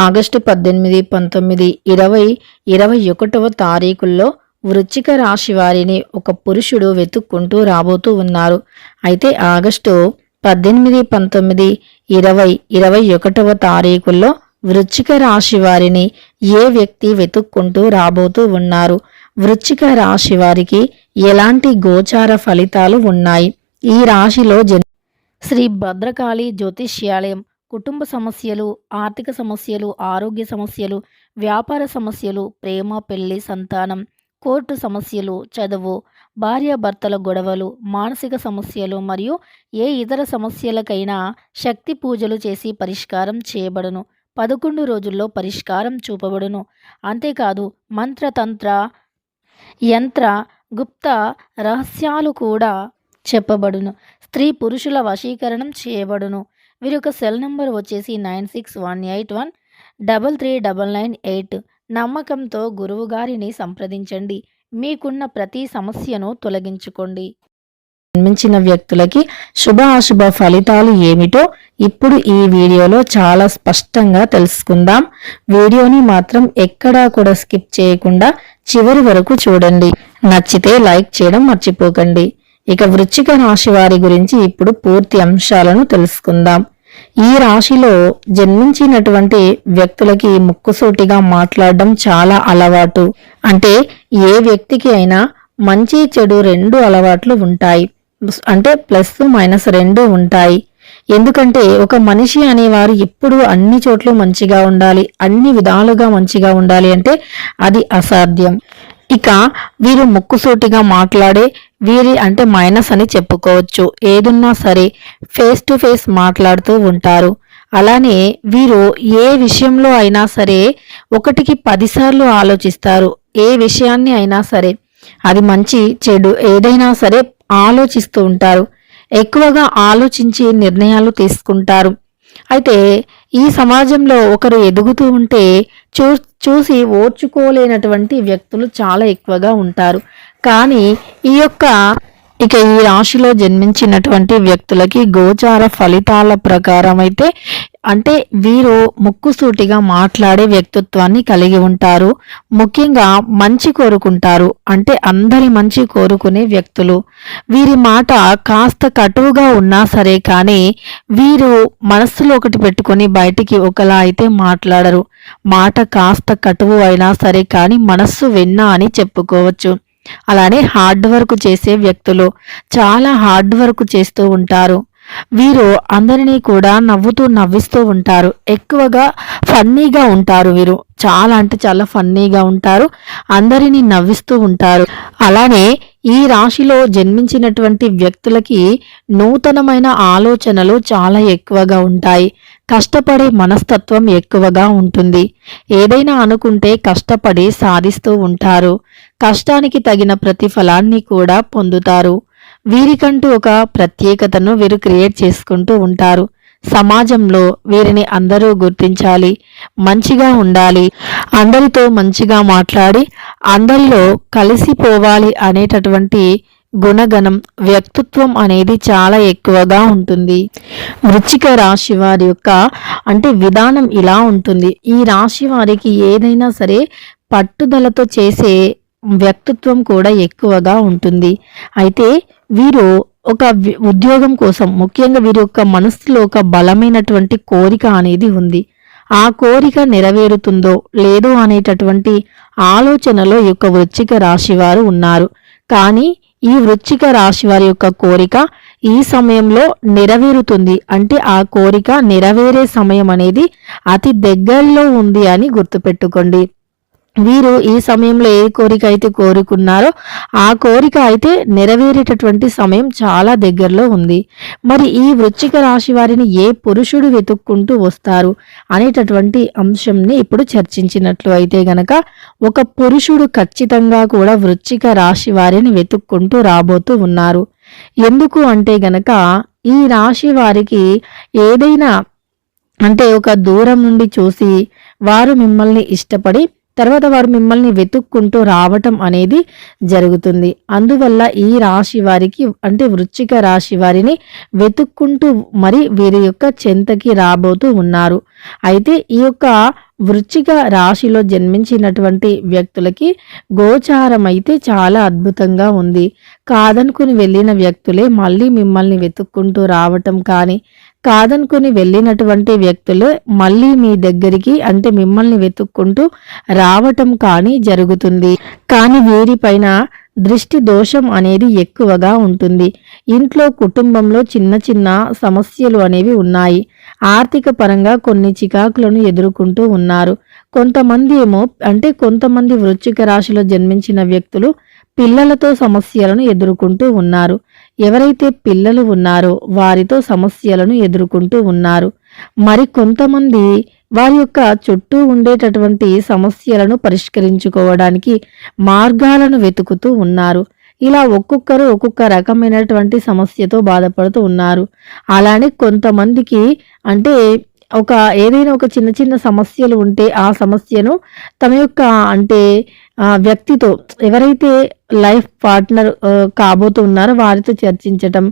August పద్దెనిమిది పంతొమ్మిది ఇరవై ఇరవై ఒకటవ తారీఖుల్లో వృచ్చిక రాశి వారిని ఒక పురుషుడు వెతుక్కుంటూ రాబోతూ ఉన్నారు. అయితే ఆగస్టు పద్దెనిమిది పంతొమ్మిది ఇరవై ఇరవై ఒకటవ తారీఖుల్లో వృచ్చిక రాశి వారిని ఏ వ్యక్తి వెతుక్కుంటూ రాబోతూ ఉన్నారు? వృచ్చిక రాశి వారికి ఎలాంటి గోచార ఫలితాలు ఉన్నాయి? ఈ రాశిలో జన్ శ్రీ భద్రకాళి జ్యోతిష్యాలయం కుటుంబ సమస్యలు ఆర్థిక సమస్యలు ఆరోగ్య సమస్యలు వ్యాపార సమస్యలు ప్రేమ పెళ్ళి సంతానం కోర్టు సమస్యలు చదువు భార్యాభర్తల గొడవలు మానసిక సమస్యలు మరియు ఏ ఇతర సమస్యలకైనా శక్తి పూజలు చేసి పరిష్కారం చేయబడును. పదకొండు రోజుల్లో పరిష్కారం చూపబడును. అంతేకాదు మంత్రతంత్ర యంత్ర గుప్త రహస్యాలు కూడా చెప్పబడును. స్త్రీ పురుషుల వశీకరణం చేయబడును. వీరి యొక్క సెల్ నెంబర్ వచ్చేసి nine six one eight one double three double nine eight. నమ్మకంతో గురువు గారిని సంప్రదించండి. మీకున్న ప్రతి సమస్యను తొలగించుకోండి. జన్మించిన వ్యక్తులకి శుభ అశుభ ఫలితాలు ఏమిటో ఇప్పుడు ఈ వీడియోలో చాలా స్పష్టంగా తెలుసుకుందాం. వీడియోని మాత్రం ఎక్కడా కూడా స్కిప్ చేయకుండా చివరి వరకు చూడండి. నచ్చితే లైక్ చేయడం మర్చిపోకండి. ఇక వృశ్చిక రాశి వారి గురించి ఇప్పుడు పూర్తి అంశాలను తెలుసుకుందాం. ఈ రాశిలో జన్మించినటువంటి వ్యక్తులకి ముక్కుసూటిగా మాట్లాడడం చాలా అలవాటు. అంటే ఏ వ్యక్తికి అయినా మంచి చెడు రెండు అలవాట్లు ఉంటాయి. అంటే ప్లస్ మైనస్ రెండు ఉంటాయి. ఎందుకంటే ఒక మనిషి అనేవారు ఎప్పుడు అన్ని చోట్ల మంచిగా ఉండాలి అన్ని విధాలుగా మంచిగా ఉండాలి అంటే అది అసాధ్యం. ఇక వీరు ముక్కుసూటిగా మాట్లాడే వీరి అంటే మైనస్ అని చెప్పుకోవచ్చు. ఏదున్నా సరే ఫేస్ టు ఫేస్ మాట్లాడుతూ ఉంటారు. అలానే వీరు ఏ విషయంలో అయినా సరే ఒకటికి పదిసార్లు ఆలోచిస్తారు. ఏ విషయాన్ని అయినా సరే అది మంచి చెడు ఏదైనా సరే ఆలోచిస్తూ ఉంటారు. ఎక్కువగా ఆలోచించి నిర్ణయాలు తీసుకుంటారు. అయితే ఈ సమాజంలో ఒకరు ఎదుగుతూ ఉంటే చూ చూసి ఓర్చుకోలేనటువంటి వ్యక్తులు చాలా ఎక్కువగా ఉంటారు. కానీ ఈ యొక్క ఇక ఈ రాశిలో జన్మించినటువంటి వ్యక్తులకి గోచార ఫలితాల ప్రకారం అయితే అంటే వీరు ముక్కుసూటిగా మాట్లాడే వ్యక్తిత్వాన్ని కలిగి ఉంటారు. ముఖ్యంగా మంచి కోరుకుంటారు. అంటే అందరి మంచి కోరుకునే వ్యక్తులు. వీరి మాట కాస్త కటువుగా ఉన్నా సరే కానీ వీరు మనస్సులో ఒకటి పెట్టుకొని బయటికి ఒకలా అయితే మాట్లాడరు. మాట కాస్త కటువు అయినా సరే కానీ మనస్సు విన్నా అని చెప్పుకోవచ్చు. అలానే హార్డ్ వర్క్ చేసే వ్యక్తులు చాలా హార్డ్ వర్క్ చేస్తూ ఉంటారు. వీరు అందరినీ కూడా నవ్వుతూ నవ్విస్తూ ఉంటారు. ఎక్కువగా ఫన్నీగా ఉంటారు వీరు. చాలా అంటే చాలా ఫన్నీగా ఉంటారు. అందరినీ నవ్విస్తూ ఉంటారు. అలానే ఈ రాశిలో జన్మించినటువంటి వ్యక్తులకి నూతనమైన ఆలోచనలు చాలా ఎక్కువగా ఉంటాయి. కష్టపడే మనస్తత్వం ఎక్కువగా ఉంటుంది. ఏదైనా అనుకుంటే కష్టపడి సాధిస్తూ ఉంటారు. కష్టానికి తగిన ప్రతిఫలాన్ని కూడా పొందుతారు. వీరికంటూ ఒక ప్రత్యేకతను వీరు క్రియేట్ చేసుకుంటూ ఉంటారు. సమాజంలో వీరిని అందరూ గుర్తించాలి మంచిగా ఉండాలి అందరితో మంచిగా మాట్లాడి అందరిలో కలిసిపోవాలి అనేటటువంటి గుణగణం వ్యక్తిత్వం అనేది చాలా ఎక్కువగా ఉంటుంది. వృచ్చిక రాశి వారి యొక్క అంటే విధానం ఇలా ఉంటుంది. ఈ రాశి వారికి ఏదైనా సరే పట్టుదలతో చేసే వ్యక్తిత్వం కూడా ఎక్కువగా ఉంటుంది. అయితే వీరు ఒక ఉద్యోగం కోసం ముఖ్యంగా వీరి యొక్క మనస్సులో ఒక బలమైనటువంటి కోరిక అనేది ఉంది. ఆ కోరిక నెరవేరుతుందో లేదో అనేటటువంటి ఆలోచనలో ఈ యొక్క వృచ్చిక రాశి వారు ఉన్నారు. కానీ ఈ వృచ్చిక రాశి వారి యొక్క కోరిక ఈ సమయంలో నెరవేరుతుంది. అంటే ఆ కోరిక నెరవేరే సమయం అనేది అతి దగ్గరలో ఉంది అని గుర్తుపెట్టుకోండి. వీరు ఈ సమయంలో ఏ కోరిక అయితే కోరుకున్నారో ఆ కోరిక అయితే నెరవేరేటటువంటి సమయం చాలా దగ్గరలో ఉంది. మరి ఈ వృచ్చిక రాశి వారిని ఏ పురుషుడు వెతుక్కుంటూ వస్తారు అనేటటువంటి అంశంని ఇప్పుడు చర్చించినట్లు అయితే గనక ఒక పురుషుడు ఖచ్చితంగా కూడా వృచ్చిక రాశి వారిని వెతుక్కుంటూ రాబోతూ ఉన్నారు. ఎందుకు అంటే గనక ఈ రాశి వారికి ఏదైనా అంటే ఒక దూరం నుండి చూసి వారు మిమ్మల్ని ఇష్టపడి తర్వాత వారు మిమ్మల్ని వెతుక్కుంటూ రావటం అనేది జరుగుతుంది. అందువల్ల ఈ రాశి వారికి అంటే వృశ్చిక రాశి వారిని వెతుక్కుంటూ మరి వీరి యొక్క చెంతకి రాబోతూ ఉన్నారు. అయితే ఈ యొక్క వృశ్చిక రాశిలో జన్మించినటువంటి వ్యక్తులకి గోచారం అయితే చాలా అద్భుతంగా ఉంది. కాదనుకుని వెళ్ళిన వ్యక్తులే మళ్ళీ మిమ్మల్ని వెతుక్కుంటూ రావటం కానీ కాదనుకుని వెళ్ళినటువంటి వ్యక్తులు మళ్ళీ మీ దగ్గరికి అంటే మిమ్మల్ని వెతుక్కుంటూ రావటం కానీ జరుగుతుంది. కానీ వీరిపైన దృష్టి దోషం అనేది ఎక్కువగా ఉంటుంది. ఇంట్లో కుటుంబంలో చిన్న చిన్న సమస్యలు అనేవి ఉన్నాయి. ఆర్థిక పరంగా కొన్ని చికాకులను ఎదుర్కొంటూ ఉన్నారు. కొంతమంది ఏమో అంటే కొంతమంది వృశ్చిక రాశిలో జన్మించిన వ్యక్తులు పిల్లలతో సమస్యలను ఎదుర్కొంటూ ఉన్నారు. ఎవరైతే పిల్లలు ఉన్నారో వారితో సమస్యలను ఎదుర్కొంటూ ఉన్నారు. మరి కొంతమంది వారి యొక్క చుట్టూ ఉండేటటువంటి సమస్యలను పరిష్కరించుకోవడానికి మార్గాలను వెతుకుతూ ఉన్నారు. ఇలా ఒక్కొక్కరు ఒక్కొక్క రకమైనటువంటి సమస్యతో బాధపడుతూ ఉన్నారు. అలానే కొంతమందికి అంటే ఒక ఏదైనా ఒక చిన్న చిన్న సమస్యలు ఉంటే ఆ సమస్యను తమ యొక్క అంటే వ్యక్తితో ఎవరైతే లైఫ్ పార్ట్నర్ కాబోతున్నారో వారితో చర్చించటం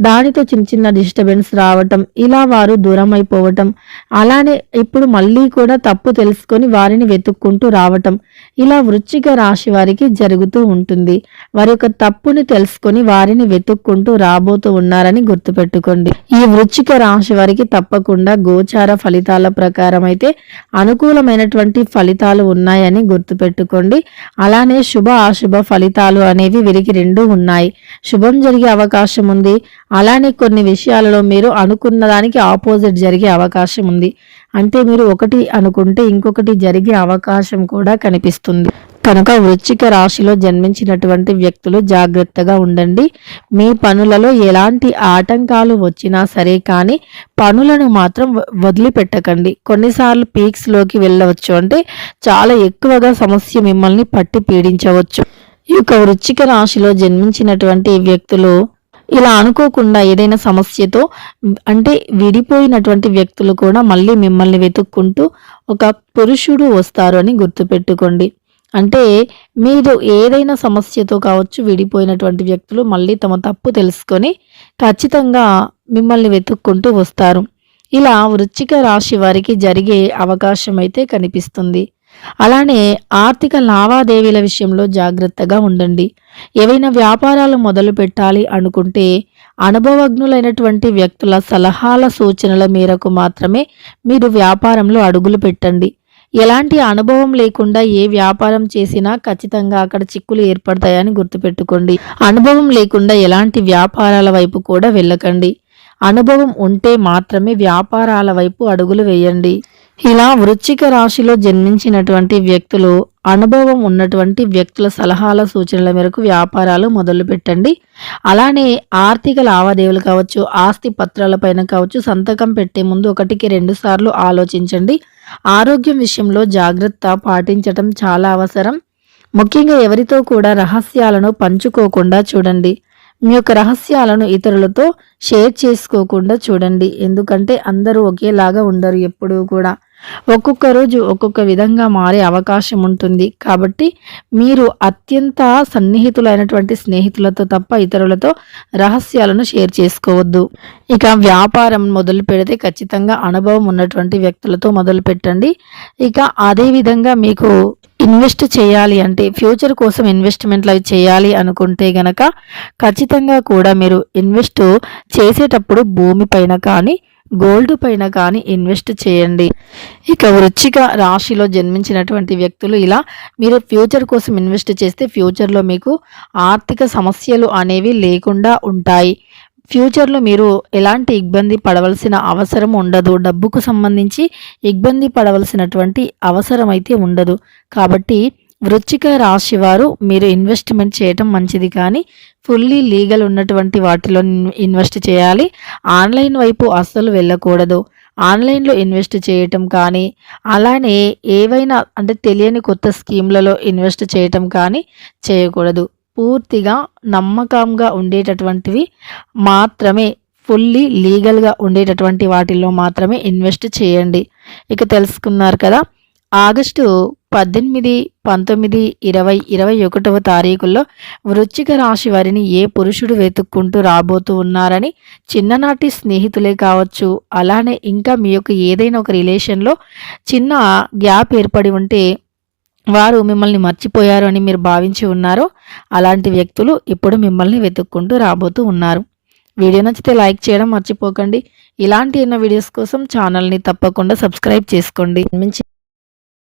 దానితో చిన్న చిన్న డిస్టర్బెన్స్ రావటం ఇలా వారు దూరం అయిపోవటం అలానే ఇప్పుడు మళ్ళీ కూడా తప్పు తెలుసుకొని వారిని వెతుక్కుంటూ రావటం ఇలా వృచ్చిక రాశి వారికి జరుగుతూ ఉంటుంది. వారి యొక్క తప్పుని తెలుసుకొని వారిని వెతుక్కుంటూ రాబోతూ ఉన్నారని గుర్తుపెట్టుకోండి. ఈ వృచ్చిక రాశి వారికి తప్పకుండా గోచార ఫలితాల ప్రకారం అయితే అనుకూలమైనటువంటి ఫలితాలు ఉన్నాయని గుర్తుపెట్టుకోండి. అలానే శుభ అశుభ ఫలితాలు అనేవి వీరికి రెండు ఉన్నాయి. శుభం జరిగే అవకాశం ఉంది. అలానే కొన్ని విషయాలలో మీరు అనుకున్న దానికి ఆపోజిట్ జరిగే అవకాశం ఉంది. అంటే మీరు ఒకటి అనుకుంటే ఇంకొకటి జరిగే అవకాశం కూడా కనిపిస్తుంది. కనుక వృచ్చిక రాశిలో జన్మించినటువంటి వ్యక్తులు జాగ్రత్తగా ఉండండి. మీ పనులలో ఎలాంటి ఆటంకాలు వచ్చినా సరే కానీ పనులను మాత్రం వదిలిపెట్టకండి. కొన్నిసార్లు పీక్స్లోకి వెళ్ళవచ్చు. అంటే చాలా ఎక్కువగా సమస్య మిమ్మల్ని పట్టి పీడించవచ్చు. ఈ యొక్క వృచ్చిక రాశిలో జన్మించినటువంటి వ్యక్తులు ఇలా అనుకోకుండా ఏదైనా సమస్యతో అంటే విడిపోయినటువంటి వ్యక్తులు కూడా మళ్ళీ మిమ్మల్ని వెతుక్కుంటూ ఒక పురుషుడు వస్తారు అని గుర్తుపెట్టుకోండి. అంటే మీరు ఏదైనా సమస్యతో కావచ్చు విడిపోయినటువంటి వ్యక్తులు మళ్ళీ తమ తప్పు తెలుసుకొని ఖచ్చితంగా మిమ్మల్ని వెతుక్కుంటూ వస్తారు. ఇలా వృచ్చిక రాశి వారికి జరిగే అవకాశం అయితే కనిపిస్తుంది. అలానే ఆర్థిక లావాదేవీల విషయంలో జాగ్రత్తగా ఉండండి. ఏవైనా వ్యాపారాలు మొదలు పెట్టాలి అనుకుంటే అనుభవజ్ఞులైనటువంటి వ్యక్తుల సలహాల సూచనల మేరకు మాత్రమే మీరు వ్యాపారంలో అడుగులు పెట్టండి. ఎలాంటి అనుభవం లేకుండా ఏ వ్యాపారం చేసినా ఖచ్చితంగా అక్కడ చిక్కులు ఏర్పడతాయని గుర్తుపెట్టుకోండి. అనుభవం లేకుండా ఎలాంటి వ్యాపారాల వైపు కూడా వెళ్ళకండి. అనుభవం ఉంటే మాత్రమే వ్యాపారాల వైపు అడుగులు వేయండి. ఇలా వృశ్చిక రాశిలో జన్మించినటువంటి వ్యక్తులు అనుభవం ఉన్నటువంటి వ్యక్తుల సలహాల సూచనల మేరకు వ్యాపారాలు మొదలు పెట్టండి. అలానే ఆర్థిక లావాదేవీలు కావచ్చు ఆస్తి పత్రాలపైన కావచ్చు సంతకం పెట్టే ముందు ఒకటికి రెండు సార్లు ఆలోచించండి. ఆరోగ్యం విషయంలో జాగ్రత్త పాటించటం చాలా అవసరం. ముఖ్యంగా ఎవరితో కూడా రహస్యాలను పంచుకోకుండా చూడండి. మీ యొక్క రహస్యాలను ఇతరులతో షేర్ చేసుకోకుండా చూడండి. ఎందుకంటే అందరూ ఒకేలాగా ఉండరు ఎప్పుడూ కూడా. ఒక్కొక్క రోజు ఒక్కొక్క విధంగా మారే అవకాశం ఉంటుంది. కాబట్టి మీరు అత్యంత సన్నిహితులైనటువంటి స్నేహితులతో తప్ప ఇతరులతో రహస్యాలను షేర్ చేసుకోవద్దు. ఇక వ్యాపారం మొదలు పెడితే ఖచ్చితంగా అనుభవం ఉన్నటువంటి వ్యక్తులతో మొదలు పెట్టండి. ఇక అదేవిధంగా మీకు ఇన్వెస్ట్ చేయాలి అంటే ఫ్యూచర్ కోసం ఇన్వెస్ట్మెంట్లు అవి చేయాలి అనుకుంటే గనక ఖచ్చితంగా కూడా మీరు ఇన్వెస్ట్ చేసేటప్పుడు భూమిపైన కానీ గోల్డ్ పైన కానీ ఇన్వెస్ట్ చేయండి. ఇక వృచ్చిక రాశిలో జన్మించినటువంటి వ్యక్తులు ఇలా మీరు ఫ్యూచర్ కోసం ఇన్వెస్ట్ చేస్తే ఫ్యూచర్లో మీకు ఆర్థిక సమస్యలు అనేవి లేకుండా ఉంటాయి. ఫ్యూచర్లో మీరు ఎలాంటి ఇబ్బంది పడవలసిన అవసరం ఉండదు. డబ్బుకు సంబంధించి ఇబ్బంది పడవలసినటువంటి అవసరం అయితే ఉండదు. కాబట్టి వృచ్చిక రాశి వారు మీరు ఇన్వెస్ట్మెంట్ చేయటం మంచిది కానీ ఫుల్లీ లీగల్ ఉన్నటువంటి వాటిలో ఇన్వెస్ట్ చేయాలి. ఆన్లైన్ వైపు అస్సలు వెళ్ళకూడదు. ఆన్లైన్లో ఇన్వెస్ట్ చేయటం కానీ అలానే ఏవైనా అంటే తెలియని కొత్త స్కీమ్లలో ఇన్వెస్ట్ చేయటం కానీ చేయకూడదు. పూర్తిగా నమ్మకంగా ఉండేటటువంటివి మాత్రమే ఫుల్లీ లీగల్గా ఉండేటటువంటి వాటిల్లో మాత్రమే ఇన్వెస్ట్ చేయండి. ఇక తెలుసుకున్నారు కదా ఆగస్టు పద్దెనిమిది పంతొమ్మిది ఇరవై ఇరవై ఒకటవ తారీఖుల్లో వృశ్చిక రాశి వారిని ఏ పురుషుడు వెతుక్కుంటూ రాబోతూ ఉన్నారని చిన్ననాటి స్నేహితులే కావచ్చు అలానే ఇంకా మీ యొక్క ఏదైనా ఒక రిలేషన్లో చిన్న గ్యాప్ ఏర్పడి ఉంటే వారు మిమ్మల్ని మర్చిపోయారు అని మీరు భావించి ఉన్నారో అలాంటి వ్యక్తులు ఇప్పుడు మిమ్మల్ని వెతుక్కుంటూ రాబోతూ ఉన్నారు. వీడియో నచ్చితే లైక్ చేయడం మర్చిపోకండి. ఇలాంటి ఎన్నో వీడియోస్ కోసం ఛానల్ని తప్పకుండా సబ్స్క్రైబ్ చేసుకోండి.